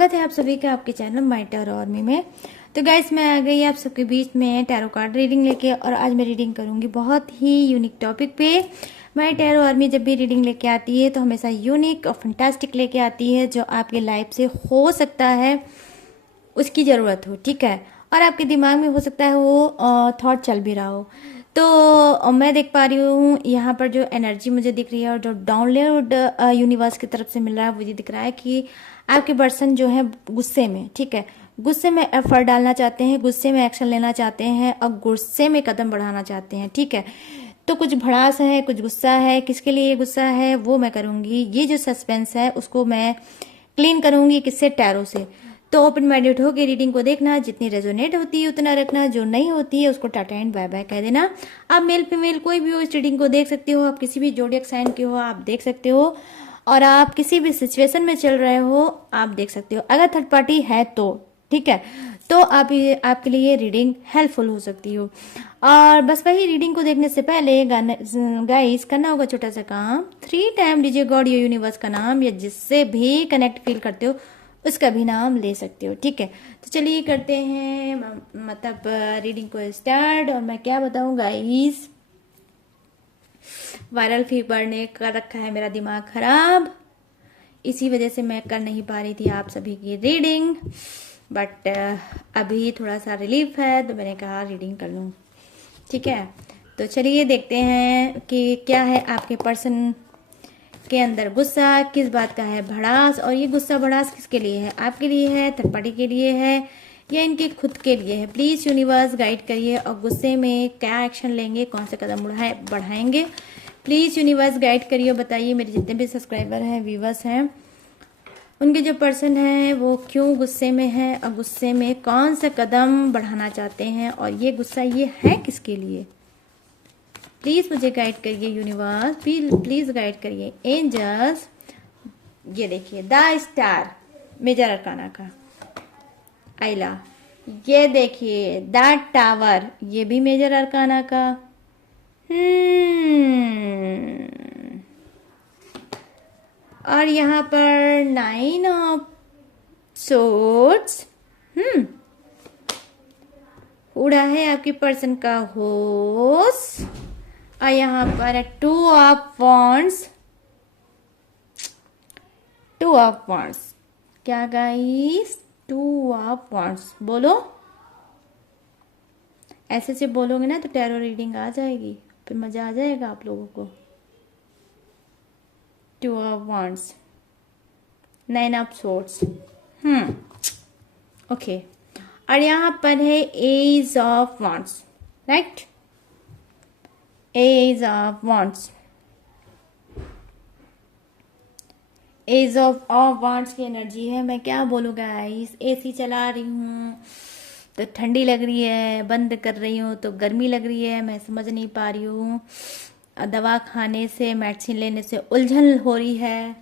स्वागत है आप सभी का आपके चैनल माय टैरो आर्मी में। तो गाइस मैं आ गई आप सबके बीच में टैरो कार्ड रीडिंग लेके, और आज मैं रीडिंग करूंगी बहुत ही यूनिक टॉपिक पे। माय टैरो आर्मी जब भी रीडिंग लेके आती है तो हमेशा यूनिक और फंटास्टिक लेके आती है, जो आपके लाइफ से हो सकता है उसकी ज़रूरत हो, ठीक है, और आपके दिमाग में हो सकता है वो थॉट चल भी रहा हो। तो मैं देख पा रही हूँ यहाँ पर जो एनर्जी मुझे दिख रही है और जो डाउनलोड यूनिवर्स की तरफ से मिल रहा है, मुझे दिख रहा है कि आपके पर्सन जो है गुस्से में, ठीक है, गुस्से में एफर्ट डालना चाहते हैं, गुस्से में एक्शन लेना चाहते हैं और गुस्से में कदम बढ़ाना चाहते हैं, ठीक है। तो कुछ भड़ास है, कुछ गुस्सा है, किसके लिए ये गुस्सा है वो मैं करूँगी। ये जो सस्पेंस है उसको मैं क्लीन करूँगी, किससे, टैरो से। तो ओपन माइंडेड होकर रीडिंग को देखना, जितनी रेजोनेट होती है उतना रखना, जो नहीं होती है उसको टाटा एंड बाय बाय कह देना। आप मेल फीमेल कोई भी हो इस रीडिंग को देख सकते हो, आप किसी भी जोडियक साइन के हो आप देख सकते हो, और आप किसी भी सिचुएशन में चल रहे हो आप देख सकते हो। अगर थर्ड पार्टी है तो ठीक है, तो आपके लिए रीडिंग हेल्पफुल हो सकती हो। और बस वही रीडिंग को देखने से पहले गाइस करना होगा छोटा सा काम, 3 टाइम लीजिए गॉड या यूनिवर्स का नाम, या जिससे भी कनेक्ट फील करते हो उसका भी नाम ले सकते हो, ठीक है। तो चलिए करते हैं मतलब रीडिंग को स्टार्ट। और मैं क्या बताऊं गाइस, वायरल फीवर ने कर रखा है मेरा दिमाग खराब, इसी वजह से मैं कर नहीं पा रही थी आप सभी की रीडिंग, बट अभी थोड़ा सा रिलीफ है तो मैंने कहा रीडिंग कर लूं, ठीक है। तो चलिए देखते हैं कि क्या है आपके पर्सन के अंदर गुस्सा, किस बात का है भड़ास, और ये गुस्सा भड़ास किसके लिए है, आपके लिए है, थर्ड पार्टी के लिए है, या इनके खुद के लिए है। प्लीज यूनिवर्स गाइड करिए, और गुस्से में क्या एक्शन लेंगे, कौन से कदम बढ़ाएंगे, प्लीज यूनिवर्स गाइड करिए। बताइए मेरे जितने भी सब्सक्राइबर हैं, व्यूवर्स हैं, उनके जो पर्सन है वो क्यों गुस्से में है, और गुस्से में कौन सा कदम बढ़ाना चाहते हैं, और ये गुस्सा ये है किसके लिए। प्लीज मुझे गाइड करिए यूनिवर्स, प्लीज गाइड करिए एंजल्स। ये देखिए द स्टार मेजर अरकाना का आइला, ये देखिए द टावर, ये भी मेजर अरकाना का। और यहाँ पर 9 ऑफ सोर्ड्स, उड़ा है आपके पर्सन का होश, और यहाँ पर है 2 ऑफ वॉन्ड्स, 2 ऑफ वॉन्ड्स। क्या गाइस, 2 ऑफ वॉन्ड्स बोलो, ऐसे से बोलोगे ना तो टैरो रीडिंग आ जाएगी, फिर मजा आ जाएगा आप लोगों को। 2 of wands, 9 of swords, okay. और यहाँ पर है ace of wands, right, ace of wands, ace of wands की एनर्जी है। मैं क्या बोलूँ गाइस, एसी चला रही हूँ तो ठंडी लग रही है, बंद कर रही हूँ तो गर्मी लग रही है, मैं समझ नहीं पा रही हूँ। दवा खाने से, मेडिसिन लेने से उलझन हो रही है।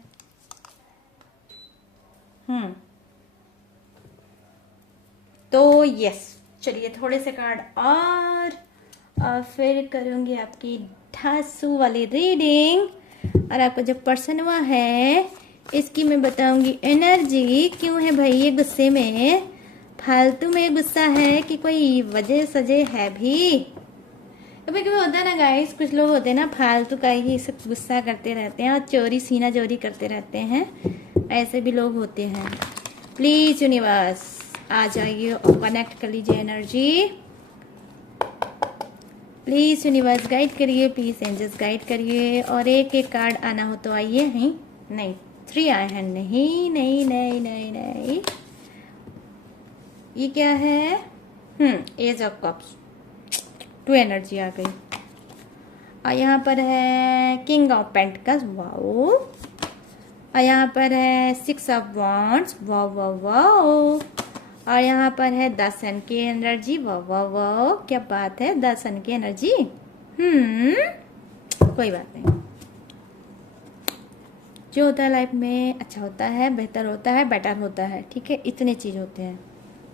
तो यस, चलिए थोड़े से कार्ड और फिर करूँगी आपकी ठासू वाली रीडिंग। और आपका जो पर्सन हुआ है इसकी मैं बताऊंगी एनर्जी, क्यों है भाई ये गुस्से में, फालतू में गुस्सा है कि कोई वजह सजे है भी। कभी कभी होता है ना गाइस, कुछ लोग होते हैं ना फालतू का ही सब गुस्सा करते रहते हैं और चोरी सीना चोरी करते रहते हैं, ऐसे भी लोग होते हैं। प्लीज यूनिवर्स आ जाइए और कनेक्ट कर लीजिए एनर्जी। प्लीज यूनिवर्स गाइड करिए, प्लीज एंजल्स गाइड करिए। और एक एक कार्ड आना हो तो आइए। हैं नहीं, 3 आए हैं, नहीं नहीं नहीं नहीं नहीं, ये क्या है, एज ऑफ कप्स, 2 एनर्जी आ गई। और यहाँ पर है किंग ऑफ पेंटिकल्स, वाओ। और यहाँ पर है 6 of wands, wow wow wow. और यहाँ पर है 10 सन की एनर्जी, वाह वाह वाह, क्या बात है, 10 सन की एनर्जी। कोई बात नहीं, जो होता है लाइफ में अच्छा होता है, बेहतर होता है, बेटर होता है, ठीक है, इतने चीज होते हैं।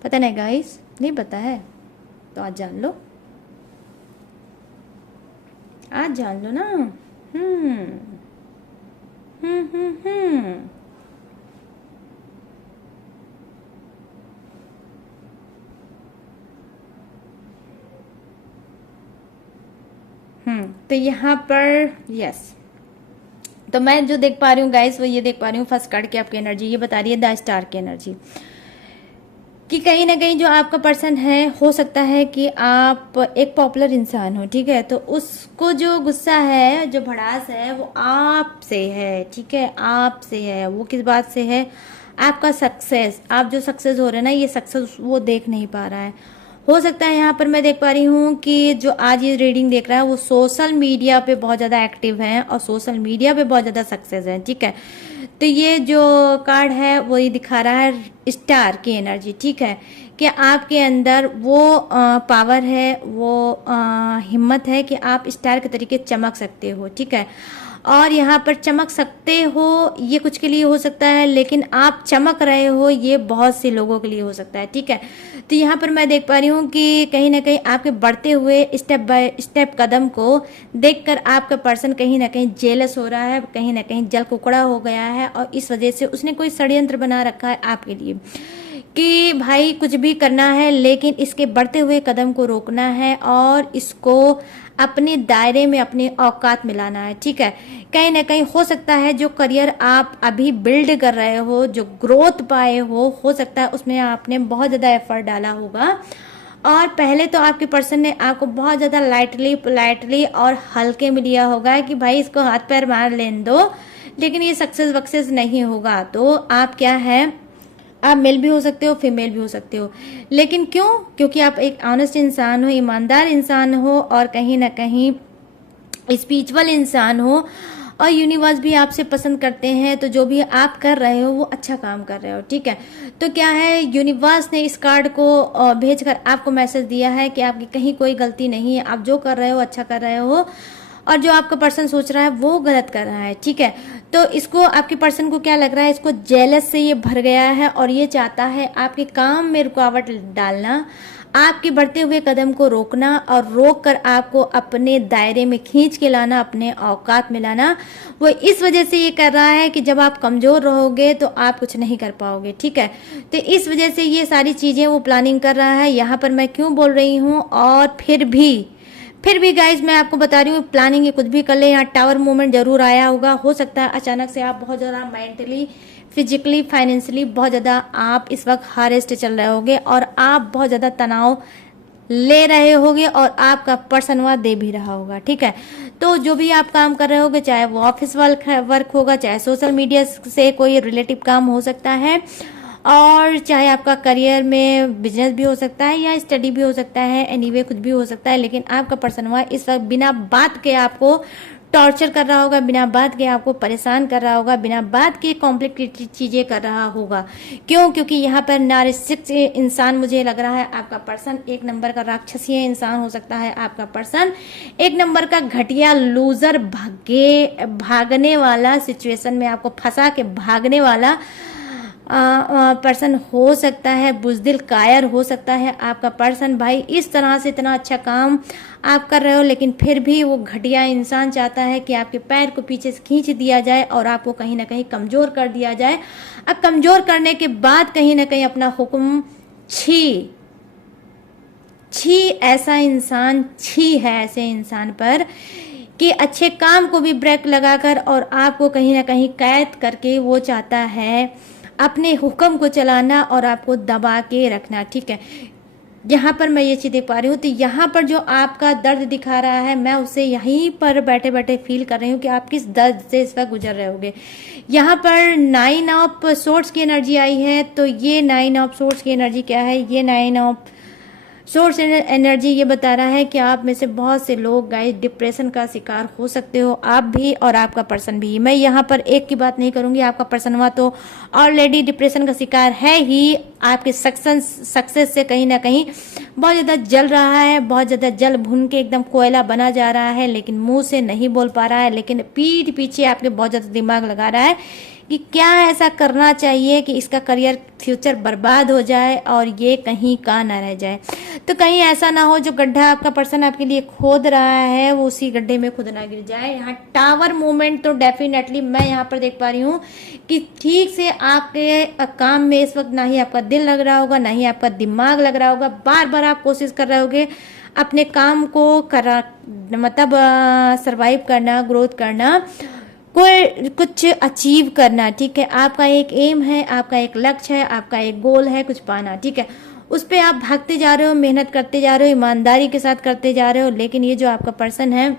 पता नहीं गाइस, नहीं पता है तो आज जान लो, आज जान लो ना। तो यहाँ पर यस, तो मैं जो देख पा रही हूँ गाइस वो ये देख पा रही हूँ फर्स्ट कार्ड की आपकी एनर्जी ये बता रही है द स्टार की एनर्जी, कि कहीं ना कहीं जो आपका पर्सन है, हो सकता है कि आप एक पॉपुलर इंसान हो, ठीक है, तो उसको जो गुस्सा है, जो भड़ास है, वो आपसे है, ठीक है, आपसे है। वो किस बात से है? आपका सक्सेस, आप जो सक्सेस हो रहे हैं ना, ये सक्सेस वो देख नहीं पा रहा है। हो सकता है यहाँ पर मैं देख पा रही हूँ कि जो आज ये रीडिंग देख रहा है वो सोशल मीडिया पे बहुत ज़्यादा एक्टिव है और सोशल मीडिया पे बहुत ज़्यादा सक्सेस है, ठीक है। तो ये जो कार्ड है वो ये दिखा रहा है स्टार की एनर्जी, ठीक है, कि आपके अंदर वो पावर है, वो हिम्मत है कि आप स्टार के तरीके चमक सकते हो, ठीक है। और यहाँ पर चमक सकते हो ये कुछ के लिए हो सकता है, लेकिन आप चमक रहे हो ये बहुत से लोगों के लिए हो सकता है, ठीक है। तो यहाँ पर मैं देख पा रही हूँ कि कहीं ना कहीं आपके बढ़ते हुए स्टेप बाय स्टेप कदम को देखकर आपका पर्सन कहीं ना कहीं जेलस हो रहा है, कहीं ना कहीं जल कुकड़ा हो गया है, और इस वजह से उसने कोई षड्यंत्र बना रखा है आपके लिए कि भाई कुछ भी करना है लेकिन इसके बढ़ते हुए कदम को रोकना है और इसको अपने दायरे में, अपने औकात में लाना है, ठीक है। कहीं ना कहीं हो सकता है जो करियर आप अभी बिल्ड कर रहे हो, जो ग्रोथ पाए हो सकता है उसमें आपने बहुत ज़्यादा एफर्ट डाला होगा, और पहले तो आपके पर्सन ने आपको बहुत ज़्यादा लाइटली पोलाइटली और हल्के में लिया होगा कि भाई इसको हाथ पैर मार लेने दो, लेकिन ये सक्सेस वक्सेस नहीं होगा। तो आप क्या है, आप मेल भी हो सकते हो, फीमेल भी हो सकते हो, लेकिन क्यों? क्योंकि आप एक ऑनेस्ट इंसान हो, ईमानदार इंसान हो, और कहीं ना कहीं स्पिरिचुअल इंसान हो, और यूनिवर्स भी आपसे पसंद करते हैं। तो जो भी आप कर रहे हो वो अच्छा काम कर रहे हो, ठीक है। तो क्या है, यूनिवर्स ने इस कार्ड को भेजकर आपको मैसेज दिया है कि आपकी कहीं कोई गलती नहीं है, आप जो कर रहे हो अच्छा कर रहे हो, और जो आपका पर्सन सोच रहा है वो गलत कर रहा है, ठीक है। तो इसको आपके पर्सन को क्या लग रहा है, इसको जेलस से ये भर गया है और ये चाहता है आपके काम में रुकावट डालना, आपके बढ़ते हुए कदम को रोकना, और रोक कर आपको अपने दायरे में खींच के लाना, अपने औकात में लाना। वो इस वजह से ये कर रहा है कि जब आप कमजोर रहोगे तो आप कुछ नहीं कर पाओगे, ठीक है। तो इस वजह से ये सारी चीजें वो प्लानिंग कर रहा है। यहाँ पर मैं क्यों बोल रही हूँ, और फिर भी गाइज मैं आपको बता रही हूँ, प्लानिंग ये कुछ भी कर ले, यहाँ टावर मूवमेंट जरूर आया होगा। हो सकता है अचानक से आप बहुत ज़्यादा मेंटली, फिजिकली, फाइनेंशियली बहुत ज़्यादा आप इस वक्त हारेस्ट चल रहे होगे, और आप बहुत ज़्यादा तनाव ले रहे होगे, और आपका पर्सन वहाँ दे भी रहा होगा, ठीक है। तो जो भी आप काम कर रहे होगे, चाहे वो ऑफिस वर्क होगा, चाहे सोशल मीडिया से कोई रिलेटिव काम हो सकता है, और चाहे आपका करियर में बिजनेस भी हो सकता है या स्टडी भी हो सकता है, एनीवे कुछ भी हो सकता है, लेकिन आपका पर्सन हुआ इस वक्त बिना बात के आपको टॉर्चर कर रहा होगा, बिना बात के आपको परेशान कर रहा होगा, बिना बात के कॉम्प्लिकेटेड चीजें कर रहा होगा। क्यों? क्योंकि यहाँ पर नार्सिसिस्ट इंसान मुझे लग रहा है आपका पर्सन, एक नंबर का राक्षसीय इंसान हो सकता है आपका पर्सन, एक नंबर का घटिया लूजर, भागने वाला, सिचुएशन में आपको फंसा के भागने वाला पर्सन हो सकता है, बुजदिल कायर हो सकता है आपका पर्सन। भाई इस तरह से इतना अच्छा काम आप कर रहे हो, लेकिन फिर भी वो घटिया इंसान चाहता है कि आपके पैर को पीछे से खींच दिया जाए और आपको कहीं ना कहीं कमजोर कर दिया जाए। अब कमजोर करने के बाद कहीं ना कहीं अपना हुक्म छी ऐसा इंसान छी है ऐसे इंसान पर कि अच्छे काम को भी ब्रेक लगाकर और आपको कहीं ना कहीं कैद करके वो चाहता है अपने हुक्म को चलाना और आपको दबा के रखना, ठीक है। यहाँ पर मैं ये चीज़ देख पा रही हूँ। तो यहाँ पर जो आपका दर्द दिखा रहा है, मैं उसे यहीं पर बैठे बैठे फील कर रही हूँ कि आप किस दर्द से इस वक्त गुजर रहे होगे। यहाँ पर 9 ऑफ सोर्ड्स की एनर्जी आई है। तो ये 9 ऑफ सोर्ड्स की एनर्जी क्या है? ये 9 ऑफ सोर्स एनर्जी ये बता रहा है कि आप में से बहुत से लोग गाइस डिप्रेशन का शिकार हो सकते हो, आप भी और आपका पर्सन भी। मैं यहाँ पर एक की बात नहीं करूंगी, आपका पर्सन हुआ तो ऑलरेडी डिप्रेशन का शिकार है ही। आपके सक्सेस से कहीं ना कहीं बहुत ज़्यादा जल रहा है, बहुत ज़्यादा जल भुन के एकदम कोयला बना जा रहा है, लेकिन मुंह से नहीं बोल पा रहा है, लेकिन पीठ पीछे आपके बहुत ज़्यादा दिमाग लगा रहा है कि क्या ऐसा करना चाहिए कि इसका करियर फ्यूचर बर्बाद हो जाए और ये कहीं का ना रह जाए। तो कहीं ऐसा ना हो जो गड्ढा आपका पर्सन आपके लिए खोद रहा है वो उसी गड्ढे में खुद ना गिर जाए। यहाँ टावर मूवमेंट तो डेफिनेटली मैं यहाँ पर देख पा रही हूँ कि ठीक से आपके काम में इस वक्त ना ही आपका दिल लग रहा होगा, ना ही आपका दिमाग लग रहा होगा। बार बार आप कोशिश कर रहे होगे अपने काम को करा मतलब सरवाइव करना, ग्रोथ करना, कोई कुछ अचीव करना, ठीक है। आपका एक एम है, आपका एक लक्ष्य है, आपका एक गोल है कुछ पाना, ठीक है। उस पे आप भागते जा रहे हो, मेहनत करते जा रहे हो, ईमानदारी के साथ करते जा रहे हो। लेकिन ये जो आपका पर्सन है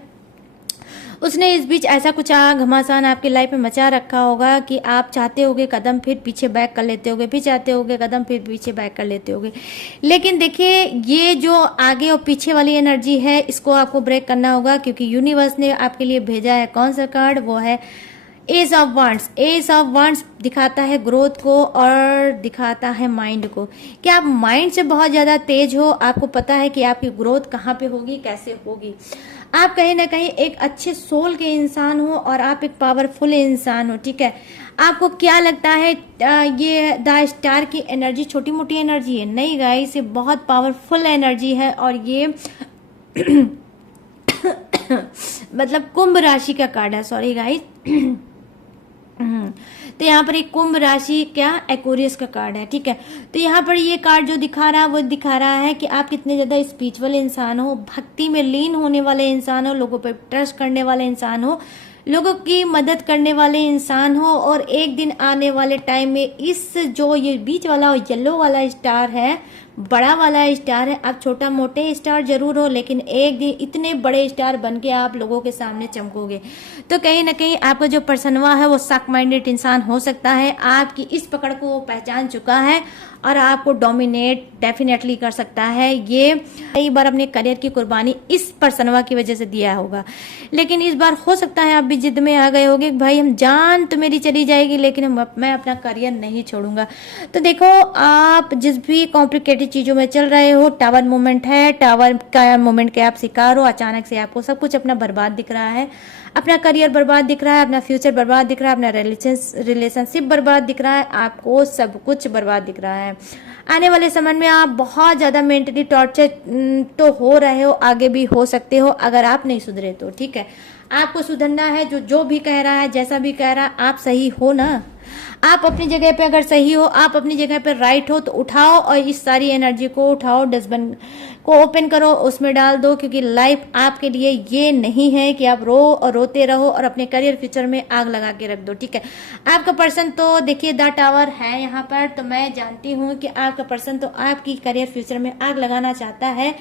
उसने इस बीच ऐसा कुछ घमासान आपकी लाइफ में मचा रखा होगा कि आप चाहते होगे कदम फिर पीछे बैक कर लेते होगे, फिर चाहते होगे कदम फिर पीछे बैक कर लेते होगे। लेकिन देखिए ये जो आगे और पीछे वाली एनर्जी है इसको आपको ब्रेक करना होगा, क्योंकि यूनिवर्स ने आपके लिए भेजा है कौन सा कार्ड, वो है S of wands. S of wands दिखाता है ग्रोथ को और दिखाता है माइंड को, कि आप माइंड से बहुत ज्यादा तेज हो, आपको पता है कि आपकी ग्रोथ कहाँ पे होगी, कैसे होगी। आप कहीं ना कहीं एक अच्छे सोल के इंसान हो और आप एक पावरफुल इंसान हो, ठीक है। आपको क्या लगता है ये द स्टार की एनर्जी छोटी मोटी एनर्जी है? नहीं गाइस, ये बहुत पावरफुल एनर्जी है और ये मतलब कुंभ राशि का कार्ड है, सॉरी गाइस। तो यहाँ पर एक कुंभ राशि क्या एक्वेरियस का कार्ड है, ठीक है। तो यहाँ पर ये कार्ड जो दिखा रहा है वो दिखा रहा है कि आप कितने ज्यादा स्पिरिचुअल इंसान हो, भक्ति में लीन होने वाले इंसान हो, लोगों पर ट्रस्ट करने वाले इंसान हो, लोगों की मदद करने वाले इंसान हो। और एक दिन आने वाले टाइम में इस जो ये बीच वाला येलो वाला स्टार है, बड़ा वाला स्टार है, आप छोटा मोटे स्टार जरूर हो लेकिन एक दिन इतने बड़े स्टार बन के आप लोगों के सामने चमकोगे। तो कहीं ना कहीं आपका जो पर्सन हुआ है वो सक माइंडेड इंसान हो सकता है, आपकी इस पकड़ को वो पहचान चुका है और आपको डोमिनेट डेफिनेटली कर सकता है। ये कई बार अपने करियर की कुर्बानी इस पर्सनवा की वजह से दिया होगा, लेकिन इस बार हो सकता है आप भी जिद में आ गए होगे, भाई हम जान तो मेरी चली जाएगी लेकिन मैं अपना करियर नहीं छोड़ूंगा। तो देखो आप जिस भी कॉम्प्लिकेटेड चीजों में चल रहे हो, टावर मूवमेंट है, टावर का मूवमेंट के आप शिकार हो, अचानक से आपको सब कुछ अपना बर्बाद दिख रहा है, अपना करियर बर्बाद दिख रहा है, अपना फ्यूचर बर्बाद दिख रहा है, अपना रिलेशनशिप बर्बाद दिख रहा है, आपको सब कुछ बर्बाद दिख रहा है। आने वाले समय में आप बहुत ज्यादा मेंटली टॉर्चर तो हो रहे हो, आगे भी हो सकते हो अगर आप नहीं सुधरे तो, ठीक है। आपको सुधरना है, जो भी कह रहा है, जैसा भी कह रहा है, आप सही हो ना, आप अपनी जगह पे अगर सही हो, आप अपनी जगह पे राइट हो, तो उठाओ और इस सारी एनर्जी को उठाओ, डस्टबिन को ओपन करो, उसमें डाल दो, क्योंकि लाइफ आपके लिए ये नहीं है कि आप रो और रोते रहो और अपने करियर फ्यूचर में आग लगा के रख दो, ठीक है। आपका पर्सन तो देखिए द टावर है यहाँ पर, तो मैं जानती हूँ कि आपका पर्सन तो आपकी करियर फ्यूचर में आग लगाना चाहता है,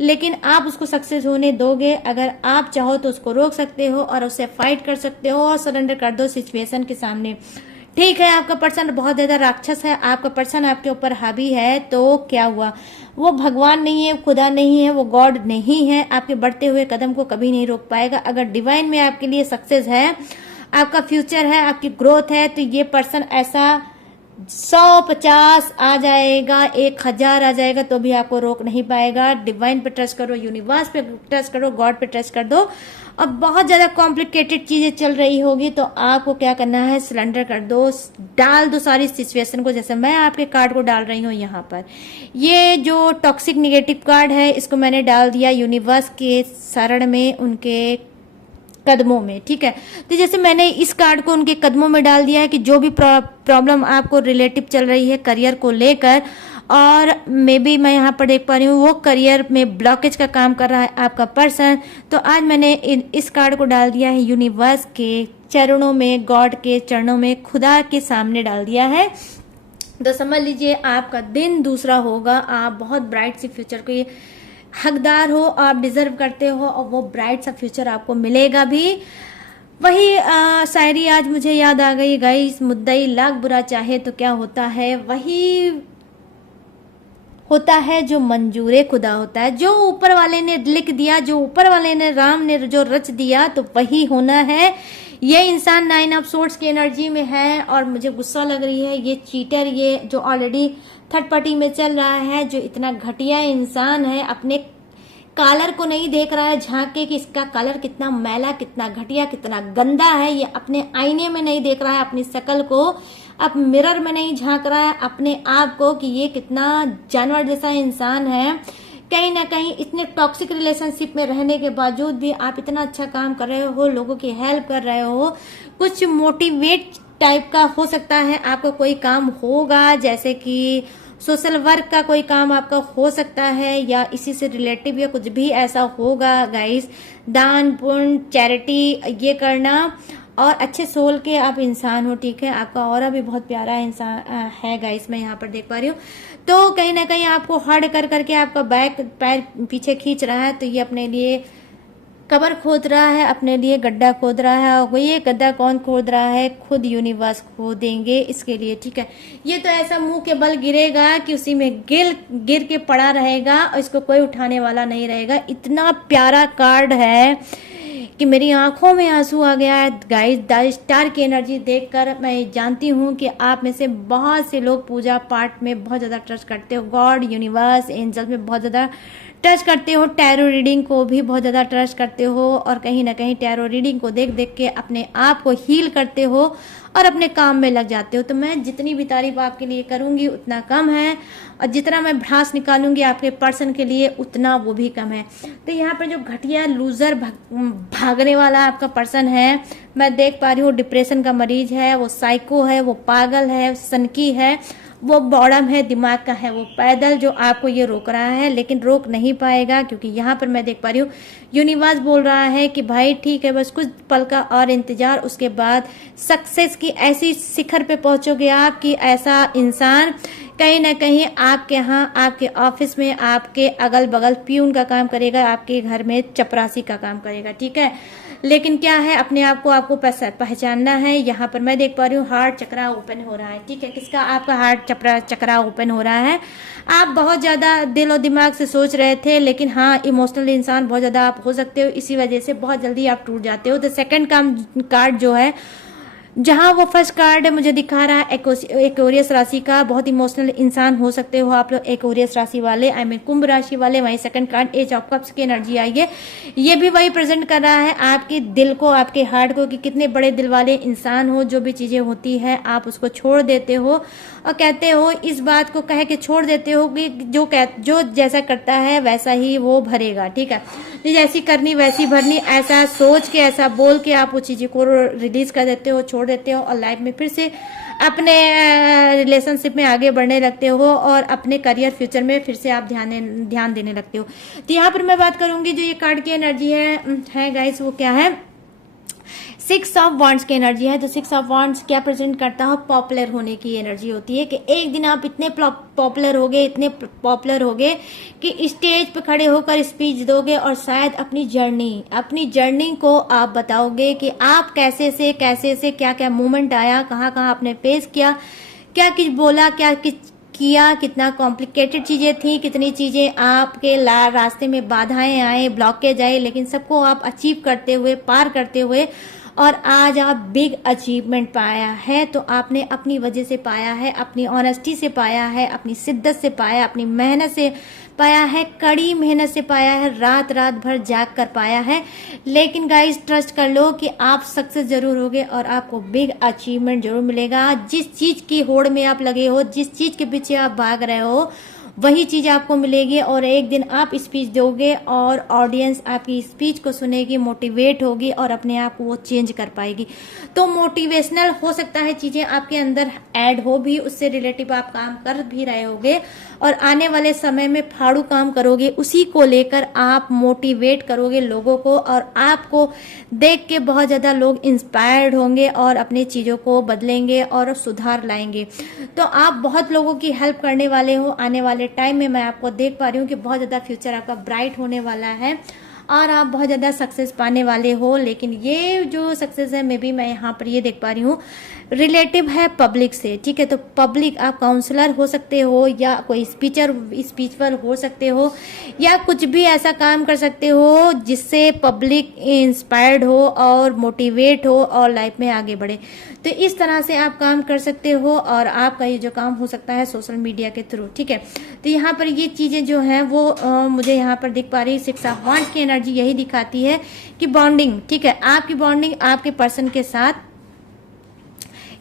लेकिन आप उसको सक्सेस होने दोगे। अगर आप चाहो तो उसको रोक सकते हो और उससे फाइट कर सकते हो और सरेंडर कर दो सिचुएशन के सामने, ठीक है। आपका पर्सन बहुत ज्यादा राक्षस है, आपका पर्सन आपके ऊपर हावी है, तो क्या हुआ, वो भगवान नहीं है, खुदा नहीं है, वो गॉड नहीं है, आपके बढ़ते हुए कदम को कभी नहीं रोक पाएगा। अगर डिवाइन में आपके लिए सक्सेस है, आपका फ्यूचर है, आपकी ग्रोथ है, तो ये पर्सन ऐसा 150 आ जाएगा, 1000 आ जाएगा, तो भी आपको रोक नहीं पाएगा। डिवाइन पे ट्रस्ट करो, यूनिवर्स पे ट्रस्ट करो, गॉड पे ट्रस्ट कर दो। अब बहुत ज्यादा कॉम्प्लिकेटेड चीजें चल रही होगी तो आपको क्या करना है, सिलेंडर कर दो, डाल दो सारी सिचुएशन को, जैसे मैं आपके कार्ड को डाल रही हूँ यहाँ पर। ये जो टॉक्सिक निगेटिव कार्ड है इसको मैंने डाल दिया यूनिवर्स के शरण में, उनके कदमों में, ठीक है। तो जैसे मैंने इस कार्ड को उनके कदमों में डाल दिया है कि जो भी प्रॉब्लम आपको रिलेटिव चल रही है करियर को लेकर, और मे बी मैं यहाँ पर देख पा रही हूँ वो करियर में ब्लॉकेज का काम कर रहा है आपका पर्सन, तो आज मैंने इस कार्ड को डाल दिया है यूनिवर्स के चरणों में, गॉड के चरणों में, खुदा के सामने डाल दिया है। तो समझ लीजिए आपका दिन दूसरा होगा, आप बहुत ब्राइट सी फ्यूचर को हकदार हो, आप डिजर्व करते हो और वो ब्राइट सा फ्यूचर आपको मिलेगा भी। वही शायरी आज मुझे याद आ गई, गाइस मुद्दई लाख बुरा चाहे तो क्या होता है, वही होता है जो मंजूरे खुदा होता है, जो ऊपर वाले ने लिख दिया, जो ऊपर वाले ने राम ने जो रच दिया तो वही होना है। ये इंसान 9 ऑफ सोर्ड्स की एनर्जी में है और मुझे गुस्सा लग रही है, ये चीटर, ये जो ऑलरेडी थर्ड पार्टी में चल रहा है, जो इतना घटिया इंसान है, अपने कलर को नहीं देख रहा है झांक के कि इसका कलर कितना मैला, कितना घटिया, कितना गंदा है, ये अपने आईने में नहीं देख रहा है अपनी शक्ल को, अब मिरर में नहीं झांक रहा है अपने आप को कि ये कितना जानवर जैसा इंसान है। कहीं ना कहीं इतने टॉक्सिक रिलेशनशिप में रहने के बावजूद भी आप इतना अच्छा काम कर रहे हो, लोगों की हेल्प कर रहे हो, कुछ मोटिवेट टाइप का हो सकता है आपका कोई काम होगा, जैसे कि सोशल वर्क का कोई काम आपका हो सकता है, या इसी से रिलेटिव या कुछ भी ऐसा होगा गाइस। दान पुण्य चैरिटी ये करना, और अच्छे सोल के आप इंसान हो, ठीक है। आपका ऑरा भी बहुत प्यारा इंसान है गाइस, मैं यहाँ पर देख पा रही हूँ। तो कहीं ना कहीं आपको हर्ड कर करके आपका बैक पैर पीछे खींच रहा है, तो ये अपने लिए कबर खोद रहा है, अपने लिए गड्ढा खोद रहा है। और ये गड्ढा कौन खोद रहा है? खुद यूनिवर्स खोदेंगे इसके लिए, ठीक है। ये तो ऐसा मुंह के बल गिरेगा कि उसी में गिर के पड़ा रहेगा और इसको कोई उठाने वाला नहीं रहेगा। इतना प्यारा कार्ड है कि मेरी आंखों में आंसू आ गया है गाइस। द स्टार की एनर्जी देखकर मैं जानती हूँ कि आप में से बहुत से लोग पूजा पाठ में बहुत ज़्यादा ट्रस्ट करते हो, गॉड यूनिवर्स एंजल में बहुत ज़्यादा ट्रस्ट करते हो, टैरो रीडिंग को भी बहुत ज़्यादा ट्रस्ट करते हो, और कहीं ना कहीं टैरो रीडिंग को देख देख के अपने आप को हील करते हो और अपने काम में लग जाते हो। तो मैं जितनी भी तारीफ आपके लिए करूंगी उतना कम है, और जितना मैं भ्रास निकालूंगी आपके पर्सन के लिए उतना वो भी कम है। तो यहाँ पर जो घटिया लूजर भागने वाला आपका पर्सन है, मैं देख पा रही हूँ डिप्रेशन का मरीज है, वो साइको है, वो पागल है, सनकी है, वो बॉडम है, दिमाग का है, वो पैदल जो आपको ये रोक रहा है, लेकिन रोक नहीं पाएगा, क्योंकि यहाँ पर मैं देख पा रही हूँ यूनिवर्स बोल रहा है कि भाई ठीक है, बस कुछ पल का और इंतजार, उसके बाद सक्सेस की ऐसी शिखर पे पहुंचोगे आप कि ऐसा इंसान कहीं ना कहीं आपके यहाँ, आपके ऑफिस में, आपके अगल बगल प्यून का काम करेगा, आपके घर में चपरासी का काम करेगा, ठीक है। लेकिन क्या है, अपने आप को आपको पहचानना है। यहाँ पर मैं देख पा रही हूँ हार्ट चक्रा ओपन हो रहा है, ठीक है। किसका? आपका हार्ट चक्रा ओपन हो रहा है। आप बहुत ज्यादा दिल और दिमाग से सोच रहे थे, लेकिन हाँ, इमोशनल इंसान बहुत ज्यादा आप हो सकते हो, इसी वजह से बहुत जल्दी आप टूट जाते हो। तो सेकंड कार्ड जो है, जहां वो फर्स्ट कार्ड मुझे दिखा रहा है एक्वेरियस राशि का, बहुत इमोशनल इंसान हो सकते हो आप लोग एक्वेरियस राशि वाले, आई मीन कुंभ राशि वाले। वहीं second card ace of cups की एनर्जी आई है, ये भी वही प्रेजेंट कर रहा है आपके दिल को, आपके हार्ट को, कि कितने बड़े दिल वाले इंसान हो। जो भी चीजें होती है आप उसको छोड़ देते हो और कहते हो, इस बात को कह के छोड़ देते हो कि जो जैसा करता है वैसा ही वो भरेगा, ठीक है। जैसी करनी वैसी भरनी, ऐसा सोच के, ऐसा बोल के आप वो चीज़ों को रिलीज कर देते हो, छोड़ देते हो, और लाइफ में फिर से अपने रिलेशनशिप में आगे बढ़ने लगते हो, और अपने करियर फ्यूचर में फिर से आप ध्यान देने लगते हो। तो यहाँ पर मैं बात करूंगी जो ये कार्ड की एनर्जी है गाइस, वो क्या है? 6 ऑफ वॉन्ड्स की एनर्जी है। तो 6 ऑफ वॉन्ड्स क्या प्रेजेंट करता है? पॉपुलर होने की एनर्जी होती है, कि एक दिन आप इतने पॉपुलर होगे, इतने पॉपुलर होगे कि स्टेज पे खड़े होकर स्पीच दोगे, और शायद अपनी जर्नी को आप बताओगे कि आप कैसे से क्या क्या मूवमेंट आया, कहाँ कहाँ आपने फेस किया, क्या कुछ बोला, क्या किया, कितना कॉम्प्लिकेटेड चीजें थी, कितनी चीजें आपके रास्ते में बाधाएं आए, ब्लॉकेज आए, लेकिन सबको आप अचीव करते हुए, पार करते हुए, और आज आप बिग अचीवमेंट पाया है। तो आपने अपनी वजह से पाया है, अपनी ऑनेस्टी से पाया है, अपनी शिद्दत से पाया, अपनी मेहनत से पाया है, कड़ी मेहनत से पाया है, रात भर जाग कर पाया है। लेकिन गाइस ट्रस्ट कर लो कि आप सक्सेस जरूर होगे और आपको बिग अचीवमेंट जरूर मिलेगा। जिस चीज की होड़ में आप लगे हो, जिस चीज के पीछे आप भाग रहे हो, वही चीज आपको मिलेगी, और एक दिन आप स्पीच दोगे और ऑडियंस आपकी स्पीच को सुनेगी, मोटिवेट होगी और अपने आप को वो चेंज कर पाएगी। तो मोटिवेशनल हो सकता है चीजें आपके अंदर ऐड हो भी, उससे रिलेटिव आप काम कर भी रहे होगे, और आने वाले समय में फाड़ू काम करोगे, उसी को लेकर आप मोटिवेट करोगे लोगों को, और आपको देख के बहुत ज्यादा लोग इंस्पायर्ड होंगे और अपनी चीजों को बदलेंगे और सुधार लाएंगे। तो आप बहुत लोगों की हेल्प करने वाले हो। आने वाले टाइम में मैं आपको देख पा रही हूँ कि बहुत ज्यादा फ्यूचर आपका ब्राइट होने वाला है, और आप बहुत ज्यादा सक्सेस पाने वाले हो। लेकिन ये जो सक्सेस है, मैं यहाँ पर ये देख पा रही हूँ, रिलेटिव है पब्लिक से, ठीक है। तो पब्लिक, आप काउंसलर हो सकते हो, या कोई स्पीचर हो सकते हो, या कुछ भी ऐसा काम कर सकते हो जिससे पब्लिक इंस्पायर्ड हो और मोटिवेट हो और लाइफ में आगे बढ़े। तो इस तरह से आप काम कर सकते हो, और आपका ये जो काम हो सकता है सोशल मीडिया के थ्रू, ठीक है। तो यहाँ पर ये चीजें जो हैं वो मुझे यहाँ पर दिख पा रही है। 6 ऑफ वांड्स की एनर्जी यही दिखाती है कि बॉन्डिंग, ठीक है, आपकी बॉन्डिंग आपके पर्सन के साथ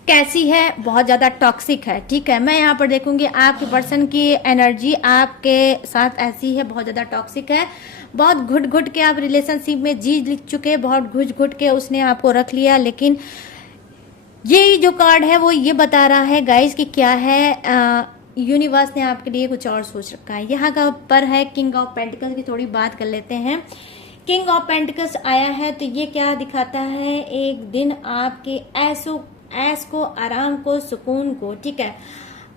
कैसी है? बहुत ज्यादा टॉक्सिक है, ठीक है। मैं यहाँ पर देखूंगी आपके पर्सन की एनर्जी आपके साथ ऐसी है, बहुत ज्यादा टॉक्सिक है, बहुत घुट के आप रिलेशनशिप में जी लिख चुके, बहुत घुट के उसने आपको रख लिया। लेकिन ये जो कार्ड है वो ये बता रहा है गाइस कि क्या है, यूनिवर्स ने आपके लिए कुछ और सोच रखा है। यहाँ का पर है किंग ऑफ पेंटिकल्स की, थोड़ी बात कर लेते हैं। किंग ऑफ पेंटिकल्स आया है तो ये क्या दिखाता है, एक दिन आपके ऐश को, आराम को, सुकून को, ठीक है।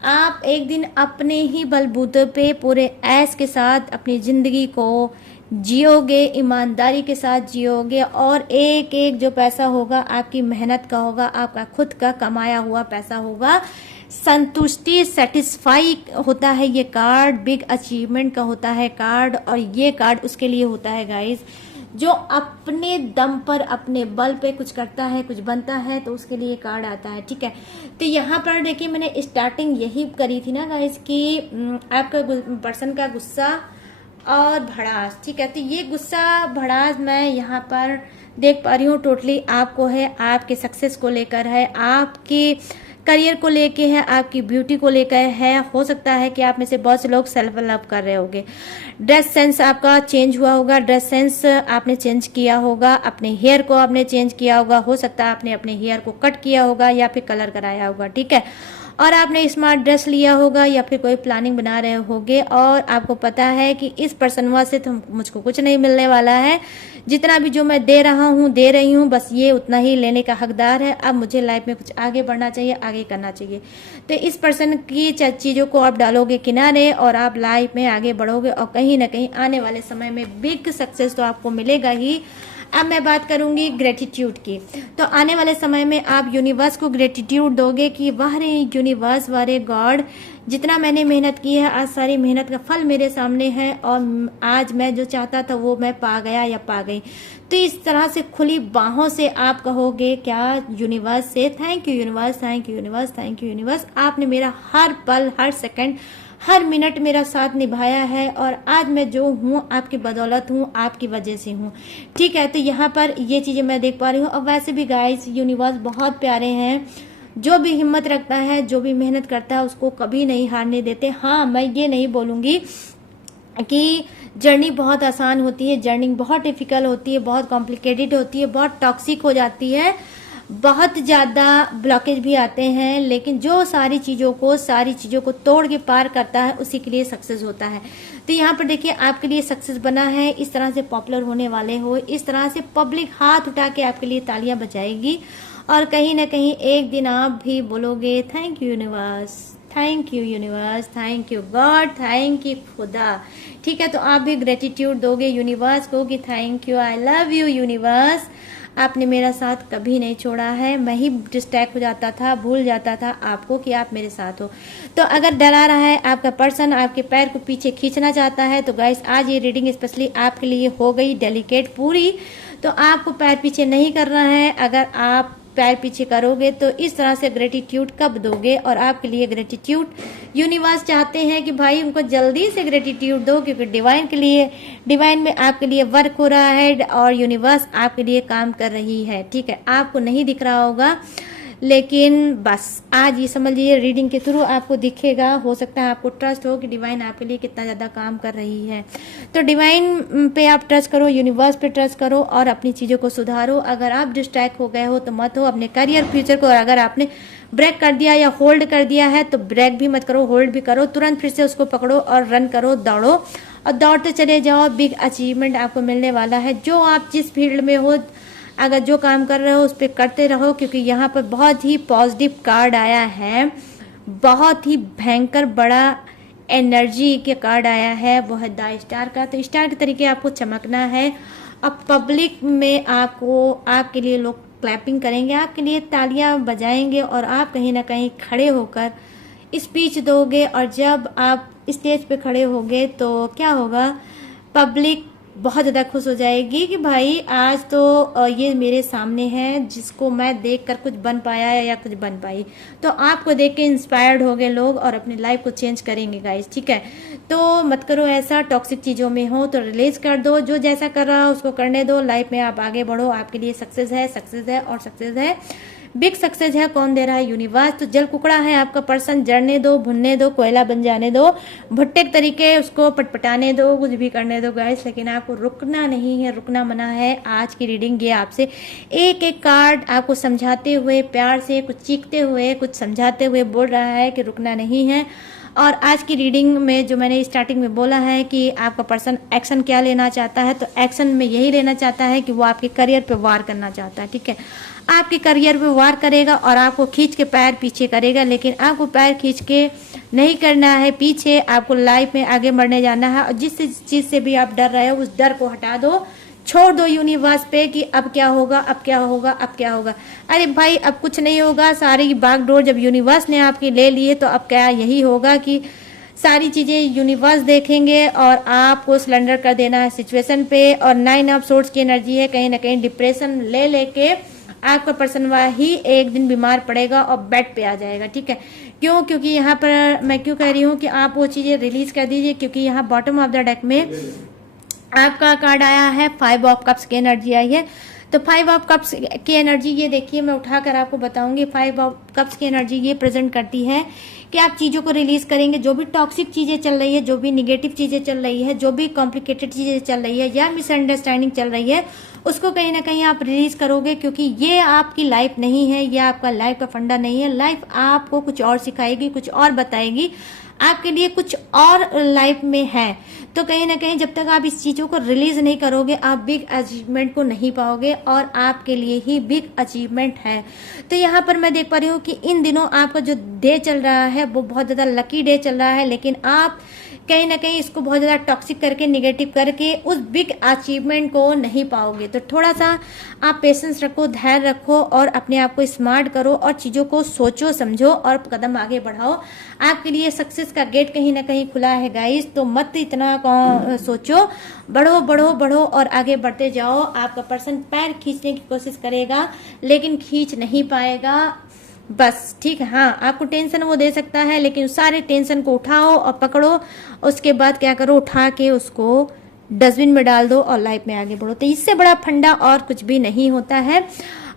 आप एक दिन अपने ही बलबूते पे पूरे ऐश के साथ अपनी जिंदगी को जियोगे, ईमानदारी के साथ जियोगे, और एक एक जो पैसा होगा आपकी मेहनत का होगा, आपका खुद का कमाया हुआ पैसा होगा। संतुष्टि, सेटिस्फाई होता है ये कार्ड, बिग अचीवमेंट का होता है कार्ड, और ये कार्ड उसके लिए होता है गाइस जो अपने दम पर, अपने बल पे कुछ करता है, कुछ बनता है, तो उसके लिए कार्ड आता है, ठीक है। तो यहाँ पर देखिए मैंने स्टार्टिंग यही करी थी ना गाइस कि आपका पर्सन का गुस्सा और भड़ास, ठीक है। तो ये गुस्सा भड़ास मैं यहाँ पर देख पा रही हूँ टोटली आपको है, आपके सक्सेस को लेकर है, आपके करियर को लेके है, आपकी ब्यूटी को लेकर है। हो सकता है कि आप में से बहुत से लोग सेल्फ लव कर रहे होंगे। ड्रेस सेंस आपका चेंज हुआ होगा, ड्रेस सेंस आपने चेंज किया होगा, अपने हेयर को आपने चेंज किया होगा, हो सकता है आपने अपने हेयर को कट किया होगा या फिर कलर कराया होगा, ठीक है। और आपने स्मार्ट ड्रेस लिया होगा या फिर कोई प्लानिंग बना रहे होगे, और आपको पता है कि इस पर्सन से तो मुझको कुछ नहीं मिलने वाला है, जितना भी जो मैं दे रहा हूँ, दे रही हूँ, बस ये उतना ही लेने का हकदार है। अब मुझे लाइफ में कुछ आगे बढ़ना चाहिए, आगे करना चाहिए। तो इस पर्सन की चीज़ों को आप डालोगे किनारे और आप लाइफ में आगे बढ़ोगे, और कहीं ना कहीं आने वाले समय में बिग सक्सेस तो आपको मिलेगा ही। अब मैं बात करूंगी ग्रेटिट्यूड की। तो आने वाले समय में आप यूनिवर्स को ग्रेटिट्यूड दोगे कि वाह रे यूनिवर्स, वाह रे गॉड, जितना मैंने मेहनत की है, आज सारी मेहनत का फल मेरे सामने है, और आज मैं जो चाहता था वो मैं पा गया या पा गई। तो इस तरह से खुली बाहों से आप कहोगे क्या यूनिवर्स से, thank you universe, thank you universe, thank you universe, आपने मेरा हर पल, हर सेकंड, हर मिनट मेरा साथ निभाया है, और आज मैं जो हूँ आपकी बदौलत हूँ, आपकी वजह से हूँ, ठीक है। तो यहाँ पर ये चीजें मैं देख पा रही हूँ। और वैसे भी गाइस यूनिवर्स बहुत प्यारे हैं, जो भी हिम्मत रखता है, जो भी मेहनत करता है, उसको कभी नहीं हारने देते। हाँ, मैं ये नहीं बोलूंगी कि जर्नी बहुत आसान होती है, जर्नी बहुत डिफिकल्ट होती है, बहुत कॉम्प्लिकेटेड होती है, बहुत टॉक्सिक हो जाती है, बहुत ज़्यादा ब्लॉकेज भी आते हैं, लेकिन जो सारी चीज़ों को तोड़ के पार करता है उसी के लिए सक्सेस होता है। तो यहाँ पर देखिए आपके लिए सक्सेस बना है, इस तरह से पॉपुलर होने वाले हो, इस तरह से पब्लिक हाथ उठा के आपके लिए तालियां बजाएगी, और कहीं ना कहीं एक दिन आप भी बोलोगे thank you universe, thank you universe, thank you God, thank you खुदा, ठीक है। तो आप भी ग्रेटिट्यूड दोगे यूनिवर्स को कि thank you, I love you universe, आपने मेरा साथ कभी नहीं छोड़ा है, मैं ही डिस्ट्रैक्ट हो जाता था, भूल जाता था आपको कि आप मेरे साथ हो। तो अगर डरा रहा है आपका पर्सन, आपके पैर को पीछे खींचना चाहता है, तो गाइस आज ये रीडिंग स्पेशली आपके लिए हो गई डेलिकेट पूरी। तो आपको पैर पीछे नहीं करना है, अगर आप पैर पीछे करोगे तो इस तरह से ग्रेटिट्यूड कब दोगे, और आपके लिए ग्रेटिट्यूड यूनिवर्स चाहते हैं कि भाई उनको जल्दी से ग्रेटिट्यूड दो, क्योंकि डिवाइन में आपके लिए वर्क हो रहा है, और यूनिवर्स आपके लिए काम कर रही है, ठीक है। आपको नहीं दिख रहा होगा, लेकिन बस आज ये समझ लीजिए रीडिंग के थ्रू आपको दिखेगा। हो सकता है आपको ट्रस्ट हो कि डिवाइन आपके लिए कितना ज़्यादा काम कर रही है। तो डिवाइन पे आप ट्रस्ट करो, यूनिवर्स पे ट्रस्ट करो, और अपनी चीज़ों को सुधारो। अगर आप डिस्ट्रैक्ट हो गए हो तो मत हो, अपने करियर फ्यूचर को अगर आपने ब्रेक कर दिया या होल्ड कर दिया है तो ब्रेक भी मत करो, होल्ड भी करो, तुरंत फिर से उसको पकड़ो और रन करो, दौड़ो, और दौड़ते चले जाओ। बिग अचीवमेंट आपको मिलने वाला है। जो आप जिस फील्ड में हो, अगर जो काम कर रहे हो उस पर करते रहो, क्योंकि यहाँ पर बहुत ही पॉजिटिव कार्ड आया है, बहुत ही भयंकर बड़ा एनर्जी के कार्ड आया है, वो है द स्टार का। तो स्टार के तरीके आपको चमकना है। अब पब्लिक में आपके लिए लोग क्लैपिंग करेंगे, आपके लिए तालियां बजाएंगे, और आप कहीं ना कहीं खड़े होकर स्पीच दोगे। और जब आप स्टेज पे खड़े होगे तो क्या होगा, पब्लिक बहुत ज़्यादा खुश हो जाएगी कि भाई आज तो ये मेरे सामने है, जिसको मैं देखकर कुछ बन पाया या कुछ बन पाई। तो आपको देख के इंस्पायर्ड हो गए लोग और अपनी लाइफ को चेंज करेंगे गाइस, ठीक है। तो मत करो ऐसा, टॉक्सिक चीज़ों में हो तो रिलीज कर दो, जो जैसा कर रहा हो उसको करने दो, लाइफ में आप आगे बढ़ो। आपके लिए सक्सेस है, सक्सेस है और सक्सेस है, बिग सक्सेस है। कौन दे रहा है, यूनिवर्स। तो जल कुकड़ा है आपका पर्सन, जड़ने दो, भुनने दो, कोयला बन जाने दो, भुट्टे के तरीके उसको पटपटाने दो, कुछ भी करने दो गाइस, लेकिन आपको रुकना नहीं है, रुकना मना है। आज की रीडिंग ये आपसे एक एक कार्ड आपको समझाते हुए, प्यार से कुछ चीखते हुए, कुछ समझाते हुए बोल रहा है कि रुकना नहीं है। और आज की रीडिंग में जो मैंने स्टार्टिंग में बोला है कि आपका पर्सन एक्शन क्या लेना चाहता है, तो एक्शन में यही लेना चाहता है कि वो आपके करियर पे वार करना चाहता है। ठीक है, आपके करियर पे वार करेगा और आपको खींच के पैर पीछे करेगा, लेकिन आपको पैर खींच के नहीं करना है पीछे, आपको लाइफ में आगे बढ़ने जाना है। और जिस चीज से भी आप डर रहे हो उस डर को हटा दो, छोड़ दो यूनिवर्स पे कि अब क्या होगा, अब क्या होगा, अब क्या होगा। अरे भाई अब कुछ नहीं होगा, सारी बागडोर जब यूनिवर्स ने आपकी ले ली है तो अब क्या यही होगा कि सारी चीजें यूनिवर्स देखेंगे और आपको सिलेंडर कर देना है सिचुएशन पे। और 9 ऑफ सोर्ड्स की एनर्जी है, कहीं ना कहीं डिप्रेशन ले लेके आपका पर्सन वही एक दिन बीमार पड़ेगा और बेड पे आ जाएगा। ठीक है, क्यों? क्योंकि यहाँ पर मैं क्यों कह रही हूँ कि आप वो चीजें रिलीज कर दीजिए, क्योंकि यहाँ बॉटम ऑफ द डेक में आपका कार्ड आया है 5 ऑफ कप्स की एनर्जी आई है। तो 5 ऑफ कप्स की एनर्जी ये देखिए, मैं उठाकर आपको बताऊंगी। 5 ऑफ कप्स की एनर्जी ये प्रेजेंट करती है कि आप चीजों को रिलीज करेंगे, जो भी टॉक्सिक चीजें चल रही है, जो भी निगेटिव चीजें चल रही है, जो भी कॉम्प्लिकेटेड चीजें चल रही है या मिसअंडरस्टैंडिंग चल रही है, उसको कहीं ना कहीं आप रिलीज करोगे। क्योंकि ये आपकी लाइफ नहीं है, ये आपका लाइफ का फंडा नहीं है। लाइफ आपको कुछ और सिखाएगी, कुछ और बताएगी, आपके लिए कुछ और लाइफ में है। तो कहीं ना कहीं जब तक आप इस चीजों को रिलीज नहीं करोगे, आप बिग अचीवमेंट को नहीं पाओगे, और आपके लिए ही बिग अचीवमेंट है। तो यहाँ पर मैं देख पा रही हूँ कि इन दिनों आपका जो डे चल रहा है वो बहुत ज्यादा लकी डे चल रहा है, लेकिन आप कहीं ना कहीं इसको बहुत ज्यादा टॉक्सिक करके, निगेटिव करके उस बिग अचीवमेंट को नहीं पाओगे। तो थोड़ा सा आप पेशेंस रखो, धैर्य रखो और अपने आप को स्मार्ट करो और चीजों को सोचो समझो और कदम आगे बढ़ाओ। आपके लिए सक्सेस का गेट कहीं ना कहीं खुला है गाइस, तो मत इतना सोचो, बढ़ो बढ़ो बढ़ो और आगे बढ़ते जाओ। आपका पर्सन पैर खींचने की कोशिश करेगा लेकिन खींच नहीं पाएगा, बस। ठीक है, हाँ आपको टेंशन वो दे सकता है, लेकिन सारे टेंशन को उठाओ और पकड़ो, उसके बाद क्या करो, उठा के उसको डस्टबिन में डाल दो और लाइफ में आगे बढ़ो। तो इससे बड़ा फंडा और कुछ भी नहीं होता है।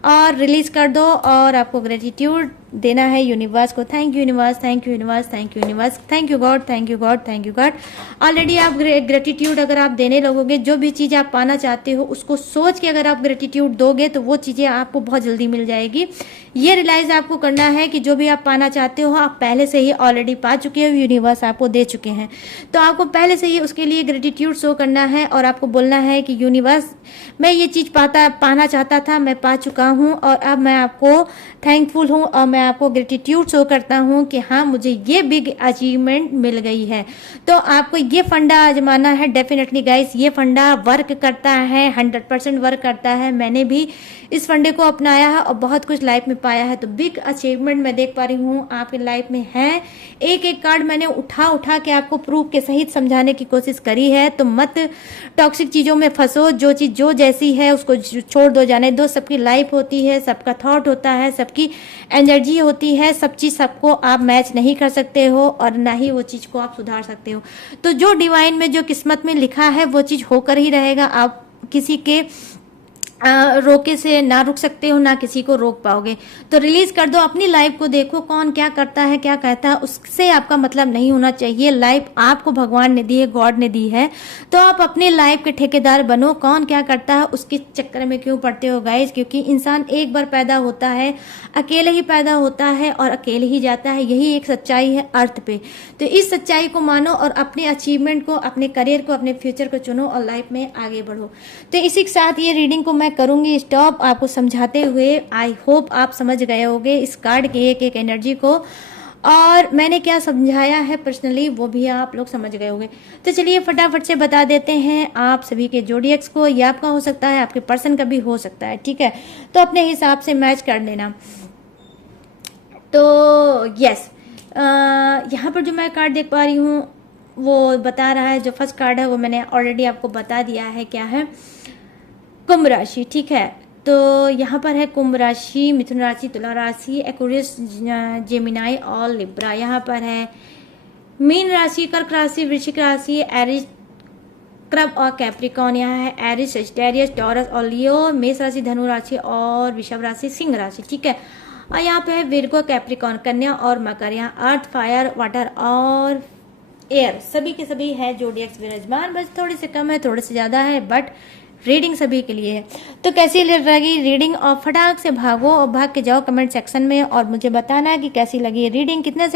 और रिलीज कर दो और आपको ग्रेटिट्यूड देना है यूनिवर्स को। Thank you universe, thank you universe, thank you universe, thank you God, thank you God, thank you God. Already आप ग्रेटिट्यूड अगर आप देने लगोगे, जो भी चीज़ आप पाना चाहते हो उसको सोच के अगर आप ग्रेटिट्यूड दोगे तो वो चीज़ें आपको बहुत जल्दी मिल जाएगी। ये रियलाइज आपको करना है कि जो भी आप पाना चाहते हो आप पहले से ही ऑलरेडी पा चुके हो, यूनिवर्स आपको दे चुके हैं। तो आपको पहले से ही उसके लिए ग्रेटिट्यूड शो करना है और आपको बोलना है कि यूनिवर्स मैं ये चीज़ पाना चाहता था, मैं पा चुका हूँ और अब मैं आपको थैंकफुल हूँ और मैं आपको ग्रेटिट्यूड शो करता हूँ कि हाँ मुझे ये बिग अचीवमेंट मिल गई है। तो आपको ये फंडा आजमाना है डेफिनेटली गाइस, ये फंडा वर्क करता है, 100% वर्क करता है। मैंने भी इस फंडे को अपनाया है और बहुत कुछ लाइफ में पाया है। तो बिग अचीवमेंट मैं देख पा रही हूँ आपकी लाइफ में है। एक एक कार्ड मैंने उठा के आपको प्रूफ के सहित समझाने की कोशिश करी है। तो मत टॉक्सिक चीजों में फंसो, जो चीज जो जैसी है उसको छोड़ दो, जाने दो। सबकी लाइफ होती है, सबका थॉट होता है, सबकी एनर्जी होती है, सब चीज सबको आप मैच नहीं कर सकते हो और ना ही वो चीज को आप सुधार सकते हो। तो जो डिवाइन में, जो किस्मत में लिखा है वो चीज होकर ही रहेगा। आप किसी के रोके से ना रुक सकते हो, ना किसी को रोक पाओगे। तो रिलीज कर दो, अपनी लाइफ को देखो, कौन क्या करता है, क्या कहता है, उससे आपका मतलब नहीं होना चाहिए। लाइफ आपको भगवान ने दी है, गॉड ने दी है, तो आप अपनी लाइफ के ठेकेदार बनो। कौन क्या करता है उसके चक्कर में क्यों पड़ते हो गाइस? क्योंकि इंसान एक बार पैदा होता है, अकेले ही पैदा होता है और अकेले ही जाता है। यही एक सच्चाई है अर्थ पे। तो इस सच्चाई को मानो और अपने अचीवमेंट को, अपने करियर को, अपने फ्यूचर को चुनो और लाइफ में आगे बढ़ो। तो इसी के साथ ये रीडिंग को मैं करूंगी स्टॉप आपको समझाते हुए। आई होप आप समझ गए होंगे इस कार्ड के एक एक एनर्जी को, और मैंने क्या समझाया है पर्सनली वो भी आप लोग समझ गए होंगे। तो चलिए फटाफट से बता देते हैं आप सभी के जोडिएक्स को। ये आपका हो सकता है, आपके पर्सन का भी हो सकता है, ठीक है? तो अपने हिसाब से मैच कर लेना। तो यस, यहाँ पर जो मैं कार्ड देख पा रही हूँ वो बता रहा है, जो फर्स्ट कार्ड है वो मैंने ऑलरेडी आपको बता दिया है क्या है, कुंभ राशि, ठीक है? तो यहाँ पर है कुंभ राशि, मिथुन राशि, तुला राशि, एक्वेरियस, जेमिनाई और लिब्रा। यहाँ पर है मीन राशि, कर्क राशि, वृश्चिक राशि, एरिस, क्रब और कैप्रिकॉन। यहाँ है एरिस, सजिटेरियस, टॉरस और लियो। मेष राशि, धनु राशि और वृषभ राशि, सिंह राशि, ठीक है? और यहाँ पे है विर्गो, कैप्रिकॉन, कन्या और मकर। यहाँ अर्थ, फायर, वाटर और एयर, सभी के सभी है जोडिएक्स विराजमान। बस थोड़ी से कम है, थोड़े से ज्यादा है, बट रीडिंग सभी के लिए है। तो कैसी लगी रीडिंग, और फटाक से भागो और भाग के जाओ कमेंट सेक्शन में और मुझे बताना कि कैसी लगी रीडिंग, कितने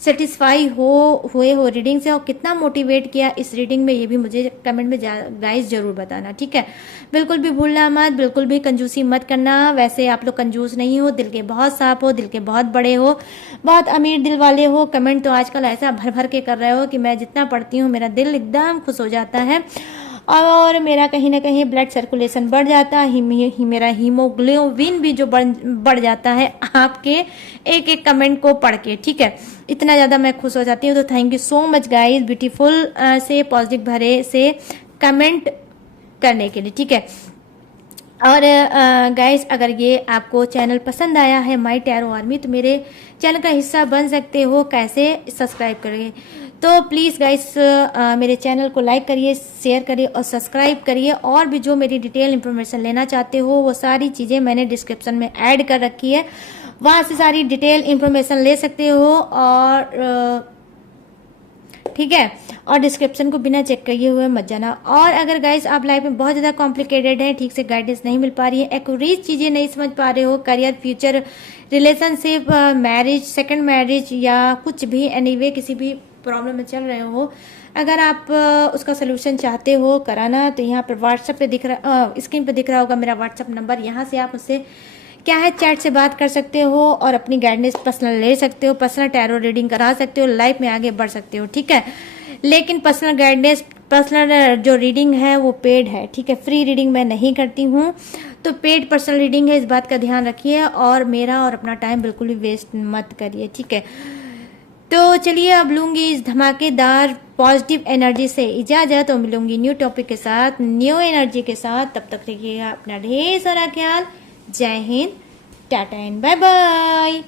सेटिस्फाई हुए हो रीडिंग से, और कितना मोटिवेट किया इस रीडिंग में, ये भी मुझे कमेंट में गाइस जरूर बताना, ठीक है। बिल्कुल भी भूलना मत, बिल्कुल भी कंजूसी मत करना। वैसे आप लोग कंजूस नहीं हो, दिल के बहुत साफ हो, दिल के बहुत बड़े हो, बहुत अमीर दिल वाले हो। कमेंट तो आजकल ऐसा भर भर के कर रहे हो कि मैं जितना पढ़ती हूँ मेरा दिल एकदम खुश हो जाता है और मेरा कहीं ना कहीं ब्लड सर्कुलेशन बढ़ जाता है, मेरा हीमोग्लोबिन भी जो बढ़ जाता है आपके एक एक कमेंट को पढ़ के, ठीक है। इतना ज़्यादा मैं खुश हो जाती हूँ। तो thank you so much guys, beautiful से पॉजिटिव भरे से कमेंट करने के लिए, ठीक है। और गाइस अगर ये आपको चैनल पसंद आया है माय टैरो आर्मी, तो मेरे चैनल का हिस्सा बन सकते हो। कैसे? सब्सक्राइब करिए। तो प्लीज़ गाइस मेरे चैनल को लाइक करिए, शेयर करिए और सब्सक्राइब करिए। और भी जो मेरी डिटेल इन्फॉर्मेशन लेना चाहते हो वो सारी चीज़ें मैंने डिस्क्रिप्शन में ऐड कर रखी है, वहाँ से सारी डिटेल इन्फॉर्मेशन ले सकते हो। और ठीक है, और डिस्क्रिप्शन को बिना चेक किए हुए मत जाना। और अगर गाइस आप लाइफ में बहुत ज़्यादा कॉम्प्लिकेटेड है, ठीक से गाइडेंस नहीं मिल पा रही है, एक्यूरेट चीज़ें नहीं समझ पा रहे हो, career, future, relationship, marriage, second marriage या कुछ भी, एनीवे किसी भी प्रॉब्लम में चल रहे हो, अगर आप उसका सोल्यूशन चाहते हो कराना, तो यहाँ पर व्हाट्सएप पे दिख रहा, स्क्रीन पे दिख रहा होगा मेरा व्हाट्सएप नंबर। यहाँ से आप मुझसे क्या है चैट से बात कर सकते हो और अपनी गाइडेंस पर्सनल ले सकते हो, पर्सनल टैरो रीडिंग करा सकते हो, लाइफ में आगे बढ़ सकते हो, ठीक है। लेकिन पर्सनल गाइडेंस, पर्सनल जो रीडिंग है वो पेड है, ठीक है। फ्री रीडिंग मैं नहीं करती हूँ, तो पेड पर्सनल रीडिंग है, इस बात का ध्यान रखिए। और मेरा और अपना टाइम बिल्कुल भी वेस्ट मत करिए, ठीक है। तो चलिए अब लूंगी इस धमाकेदार पॉजिटिव एनर्जी से इजाजत और मिलूंगी न्यू टॉपिक के साथ, न्यू एनर्जी के साथ। तब तक रखिएगा अपना ढेर सारा ख्याल। जय Hind, tata and bye bye.